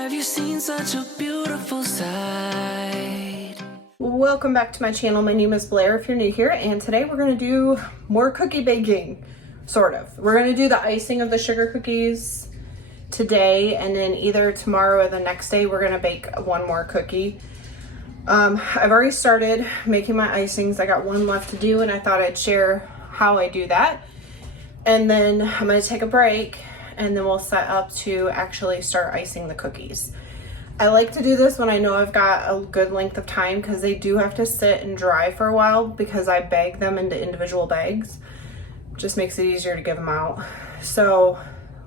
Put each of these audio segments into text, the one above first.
Have you seen such a beautiful sight? Welcome back to my channel. My name is Blair if you're new here, and today we're going to do more cookie baking, sort of. We're going to do the icing of the sugar cookies today, and then either tomorrow or the next day we're going to bake one more cookie. I've already started making my icings. I got one left to do, and I thought I'd share how I do that. And then I'm going to take a break, and then we'll set up to actually start icing the cookies. I like to do this when I know I've got a good length of time, because they do have to sit and dry for a while because I bag them into individual bags. Just makes it easier to give them out. So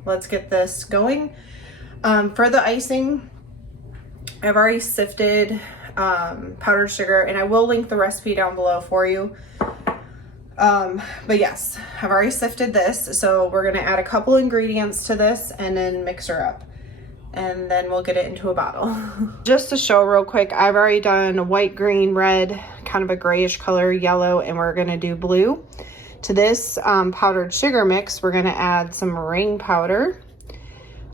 let's get this going. For the icing, I've already sifted powdered sugar, and I will link the recipe down below for you. But yes, I've already sifted this, so we're gonna add a couple ingredients to this and then mix her up, and then we'll get it into a bottle. Just to show real quick, I've already done white, green, red, kind of a grayish color, yellow, and we're gonna do blue. To this powdered sugar mix, we're gonna add some meringue powder,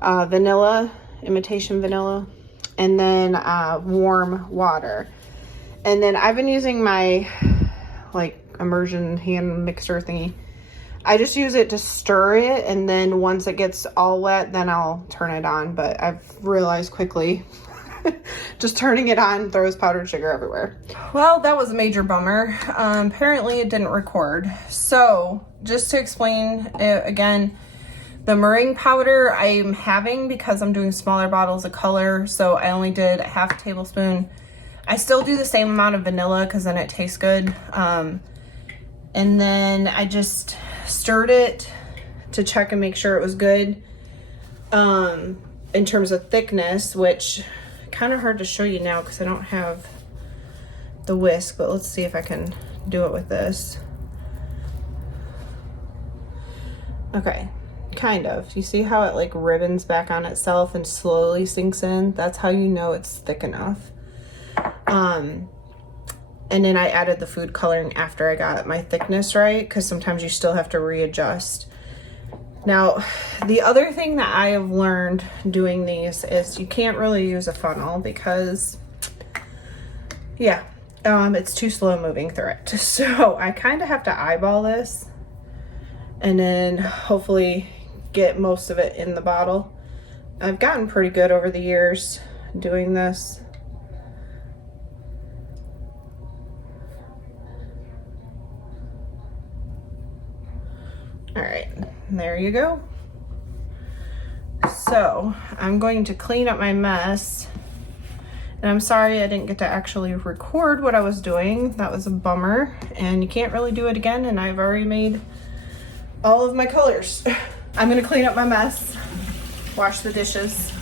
vanilla, imitation vanilla, and then warm water. And then I've been using my immersion hand mixer thingy. I just use it to stir it, and then once it gets all wet, then I'll turn it on. But I've realized quickly just turning it on throws powdered sugar everywhere. Well, that was a major bummer. Apparently it didn't record. So just to explain it again, the meringue powder I'm having because I'm doing smaller bottles of color, so I only did a half tablespoon. I still do the same amount of vanilla because then it tastes good. And then I just stirred it to check and make sure it was good in terms of thickness, which kind of hard to show you now because I don't have the whisk, but let's see if I can do it with this. Okay, kind of. You see how it like ribbons back on itself and slowly sinks in? That's how you know it's thick enough. And then I added the food coloring after I got my thickness right, because sometimes you still have to readjust. Now, the other thing that I have learned doing these is you can't really use a funnel because, yeah, it's too slow moving through it. So I kind of have to eyeball this and then hopefully get most of it in the bottle. I've gotten pretty good over the years doing this. All right, there you go. So I'm going to clean up my mess. And I'm sorry I didn't get to actually record what I was doing. That was a bummer. And you can't really do it again, and I've already made all of my colors. I'm gonna clean up my mess, wash the dishes,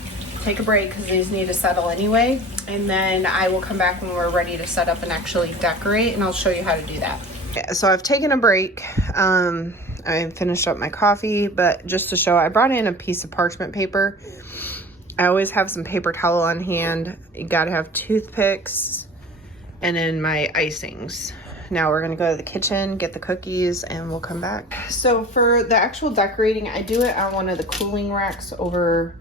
take a break because these need to settle anyway. And then I will come back when we're ready to set up and actually decorate, and I'll show you how to do that. Yeah, so I've taken a break. I finished up my coffee, but just to show, I brought in a piece of parchment paper. I always have some paper towel on hand. You gotta have toothpicks, and then my icings. Now we're gonna go to the kitchen, get the cookies, and we'll come back. So for the actual decorating, I do it on one of the cooling racks over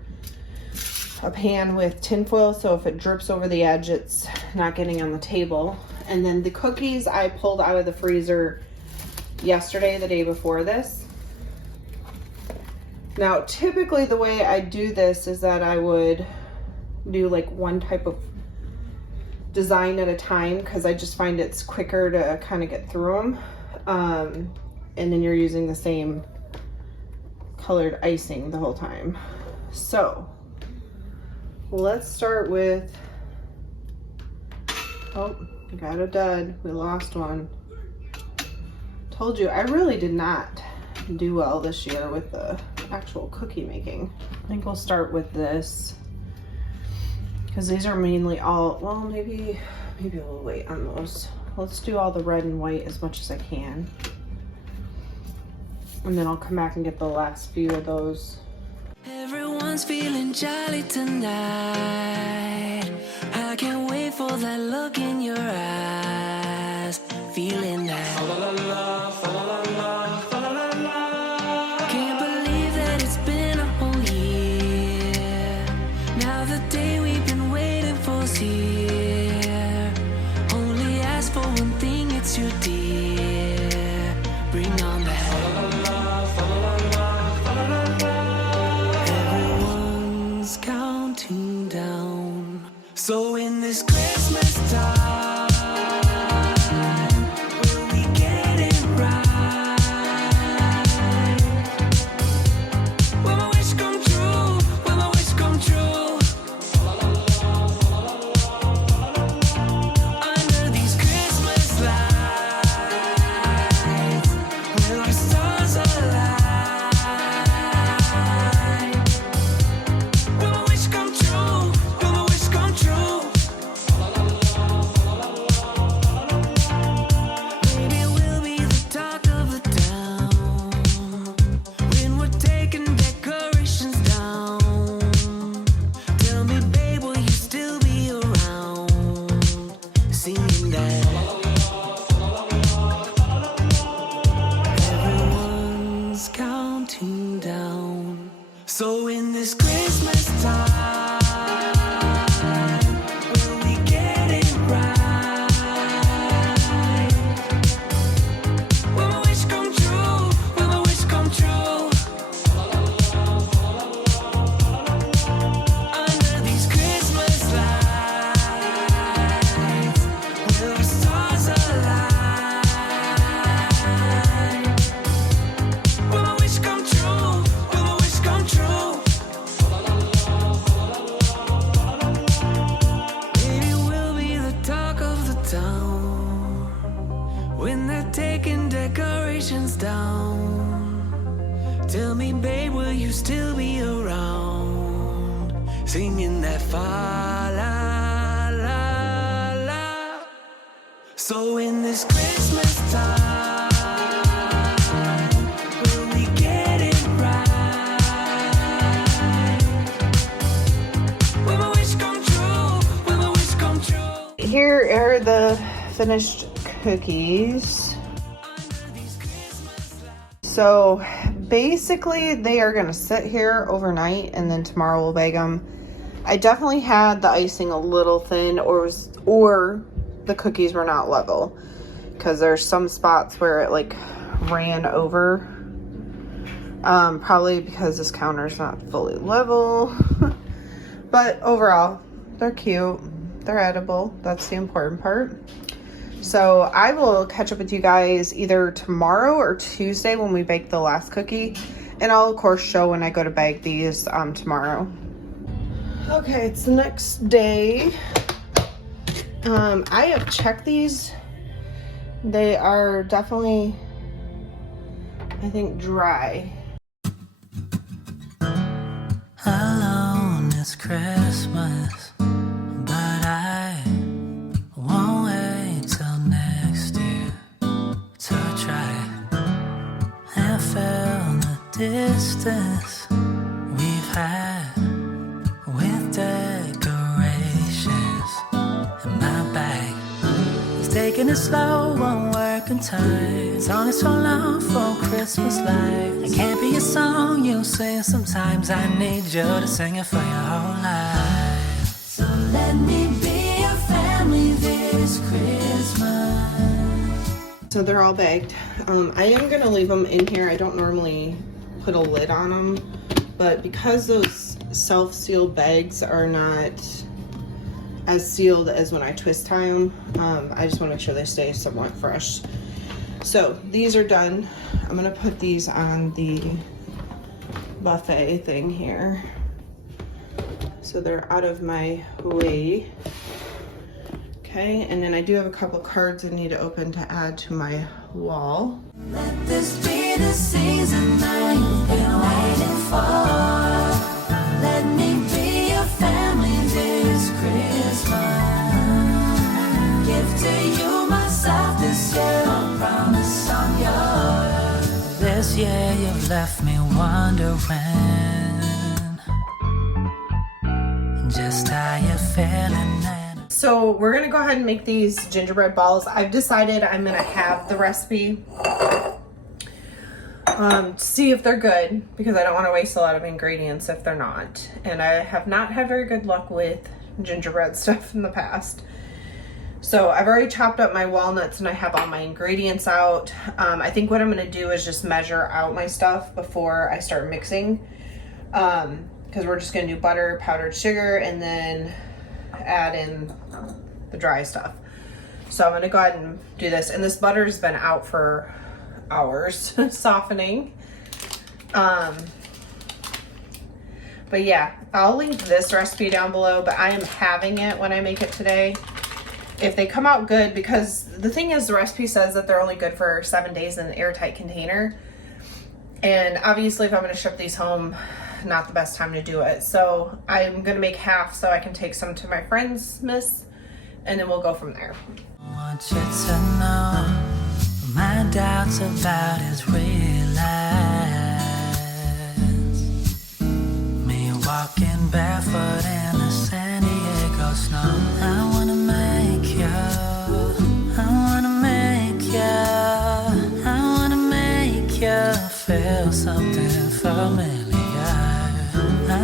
a pan with tinfoil, so if it drips over the edge, it's not getting on the table. And then the cookies I pulled out of the freezer yesterday, the day before this. Now, typically the way I do this is that I would do like one type of design at a time, because I just find it's quicker to kind of get through them. And then you're using the same colored icing the whole time. So let's start with, oh, we got a dud. We lost one. Told you, I really did not do well this year with the actual cookie making. I think we'll start with this because these are mainly all, well, maybe we'll wait on those. Let's do all the red and white as much as I can. And then I'll come back and get the last few of those. Everyone's feeling jolly tonight. I can't wait for that look in your eyes. Feeling that. Fa la la la, fa la la la, fa la la la. Can't believe that it's been a whole year. Now the day So in this Christmas time, will we get it right? Will my wish come true? Will my wish come true? Under these Christmas lights, will our stars align? Will my wish come true? Will my wish come true? Maybe we'll be the talk of the town when they're taking decorations down. Tell me, babe, will you still be around? Singing that fa la la la. So in this Christmas time, will we get it right? Will my wish come true? Will my wish come true? Here are the finished cookies. So basically they are gonna sit here overnight and then tomorrow we'll bake them. I definitely had the icing a little thin, or the cookies were not level, because there's some spots where it like ran over. Probably because this counter is not fully level. But overall, they're cute. They're edible. That's the important part. So I will catch up with you guys either tomorrow or Tuesday when we bake the last cookie. And I'll of course show when I go to bake these tomorrow. Okay, it's the next day. I have checked these. They are definitely, I think, dry. Alone it's Christmas, but I won't wait till next year to try and fill the distance we've had with decorations in my bag. He's taking it slow, won't work in time. It's only so long for Christmas lights. It can't be a song you sing sometimes. I need you to sing it for your whole life. So let me be your family this Christmas. So they're all baked. I am gonna leave them in here. I don't normally put a lid on them, but because those self-sealed bags are not as sealed as when I twist tie them, I just want to make sure they stay somewhat fresh. So these are done. I'm gonna put these on the buffet thing here, so they're out of my way. Okay, and then I do have a couple cards I need to open to add to my wall. Let this be the season that you've been waiting for. Let me be your family this Christmas. Give to you myself this year, I promise I'm yours. This year you've left me wondering just how you're feeling now. So we're gonna go ahead and make these gingerbread balls. I've decided I'm gonna have the recipe to see if they're good, because I don't want to waste a lot of ingredients if they're not. And I have not had very good luck with gingerbread stuff in the past. So I've already chopped up my walnuts and I have all my ingredients out. I think what I'm gonna do is just measure out my stuff before I start mixing, because we're just gonna do butter, powdered sugar, and then add in the dry stuff. So I'm gonna go ahead and do this. And this butter's been out for hours softening. But yeah, I'll link this recipe down below, but I am having it when I make it today. If they come out good, because the thing is, the recipe says that they're only good for 7 days in an airtight container. And obviously if I'm gonna ship these home, not the best time to do it. So I'm gonna make half so I can take some to my friend's miss, and then we'll go from there. I want you to know my doubts about his realize. Me walking barefoot in the San Diego snow. I wanna make you, I wanna make you, I wanna make you feel something familiar.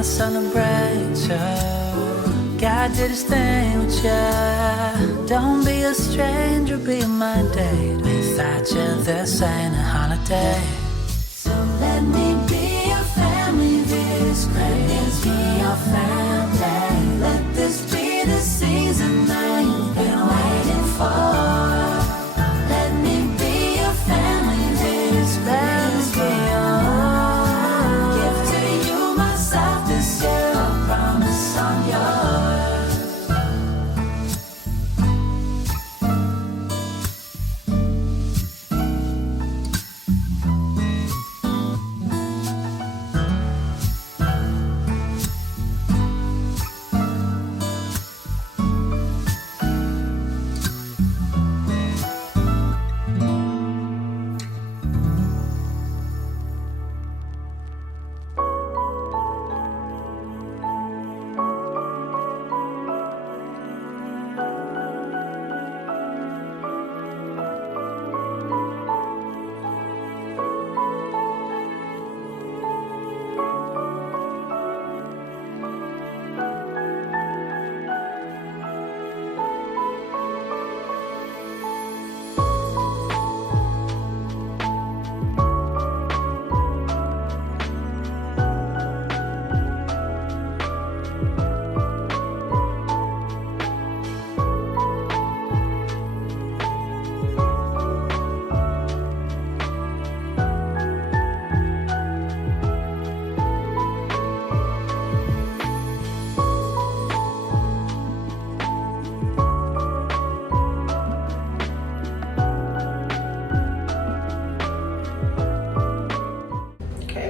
wanna celebrate you. God did his thing with you. Don't be a stranger, be my date. Without you, this ain't a holiday. So let me be your family this Christmas. Be your family. Let this be the season that you've been waiting for. Let me be your family this Christmas. Give to you myself this year. I promise I'm yours.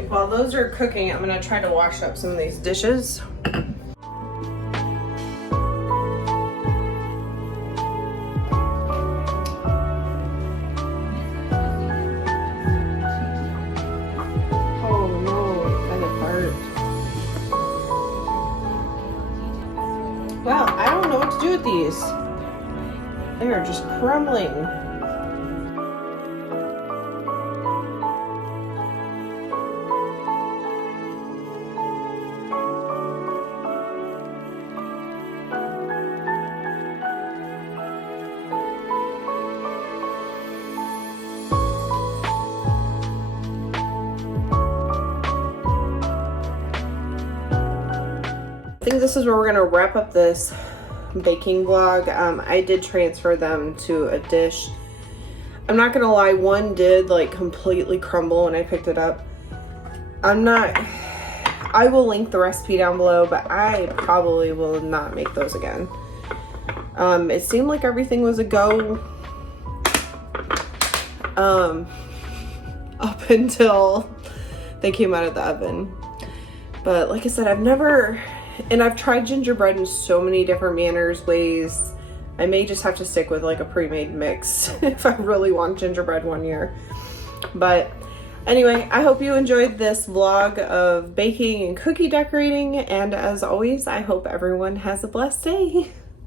While those are cooking, I'm gonna try to wash up some of these dishes. Oh no, it kind of hurt. Well, I don't know what to do with these. They are just crumbling. I think this is where we're gonna wrap up this baking vlog. I did transfer them to a dish. I'm not gonna lie, one did like completely crumble when I picked it up. I will link the recipe down below, but I probably will not make those again. It seemed like everything was a go up until they came out of the oven. But like I said, I've tried gingerbread in so many different manners, ways. I may just have to stick with like a pre-made mix if I really want gingerbread one year. But anyway, I hope you enjoyed this vlog of baking and cookie decorating. And as always, I hope everyone has a blessed day.